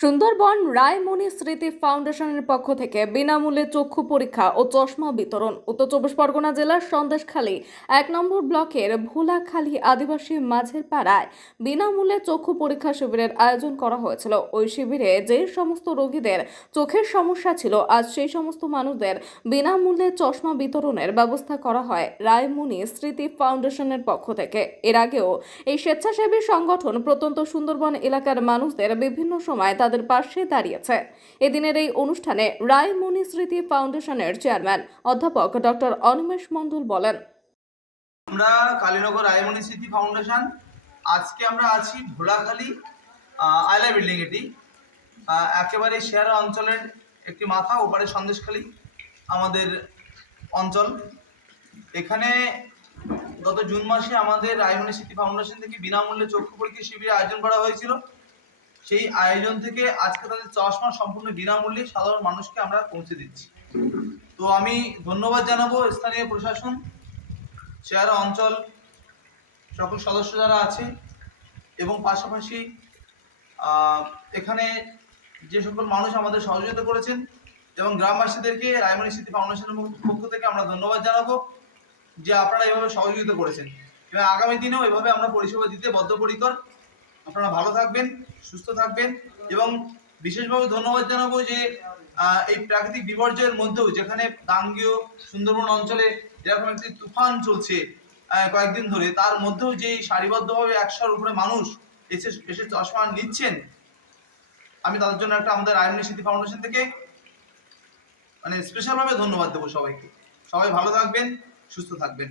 সুন্দরবন রায়মণি স্মৃতি ফাউন্ডেশনের পক্ষ থেকে বিনামূল্যে চক্ষু পরীক্ষা ও চশমা বিতরণ। উত্তর চব্বিশ পরগনা জেলার সন্দেশখালী এক নম্বর ব্লকের ভোলাখালী আদিবাসী মাঝের পাড়ায় বিনামূল্যে চক্ষু পরীক্ষা শিবিরের আয়োজন করা হয়েছিল। ওই শিবিরে যে সমস্ত রোগীদের চোখের সমস্যা ছিল, আজ সেই সমস্ত মানুষদের বিনামূল্যে চশমা বিতরণের ব্যবস্থা করা হয় রায়মণি স্মৃতি ফাউন্ডেশনের পক্ষ থেকে। এর আগেও এই স্বেচ্ছাসেবী সংগঠন প্রত্যন্ত সুন্দরবন এলাকার মানুষদের বিভিন্ন সময় তাদের পাশে দাঁড়িয়েছে। এদিনের এই অনুষ্ঠানে রায়মণি স্মৃতি ফাউন্ডেশনের চেয়ারম্যান অধ্যাপক ডক্টর অনিমেষ মণ্ডল বলেন। আমরা কালীনগর আয়মনি স্মৃতি ফাউন্ডেশন, আজকে আমরা আছি ভোলাখালী আয়লা বিল্ডিং এটি। একেবারে শেয়ারা অঞ্চলের একটি মাথা, ওপারে সন্দেশখালী আমাদের অঞ্চল। এখানে গত জুন মাসে আমাদের আয়মনি স্মৃতি ফাউন্ডেশন থেকে বিনামূল্যে চক্ষু পরীক্ষা শিবিরের আয়োজন করা হয়েছিল। সেই আয়োজন থেকে আজকে তাদের চশমা সম্পূর্ণ বিনামূল্যে সাধারণ মানুষকে আমরা পৌঁছে দিচ্ছি। তো আমি ধন্যবাদ জানাব স্থানীয় প্রশাসন, চেয়ার অঞ্চল, সকল সদস্য যারা আছে এবং পাশাপাশি এখানে যে সকল মানুষ আমাদের সহযোগিতা করেছেন এবং গ্রামবাসীদেরকে রায়মণি স্মৃতি ফাউন্ডেশনের পক্ষ থেকে আমরা ধন্যবাদ জানাব যে আপনারা এভাবে সহযোগিতা করেছেন। এবং আগামী দিনেও এভাবে আমরা পরিষেবা দিতে বদ্ধপরিকর। আপনারা ভালো থাকবেন, সুস্থ থাকবেন এবং বিশেষভাবে ধন্যবাদ জানাব যে এই প্রাকৃতিক বিপর্যয়ের মধ্যেও যেখানে গাঙ্গেয় সুন্দরবন অঞ্চলে এরকম একটি তুফান চলছে কয়েকদিন ধরে, তার মধ্যেও যে সারিবদ্ধভাবে একশোর উপরে মানুষ এসে এসে চশমা নিচ্ছেন, আমি তাদের জন্য একটা আমাদের আয়ন স্মৃতি ফাউন্ডেশন থেকে মানে স্পেশালভাবে ধন্যবাদ দেবো সবাইকে। সবাই ভালো থাকবেন, সুস্থ থাকবেন।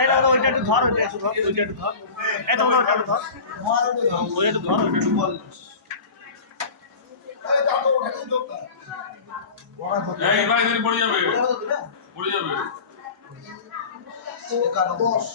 ধর ওইটা একটু ধর। ওইটা একটু ধর ওইটা একটু ধর। ওইটা একটু ধর ওইটা একটু বল। এই ভাই পড়ে যাবে। পড়ে যাবে? দশ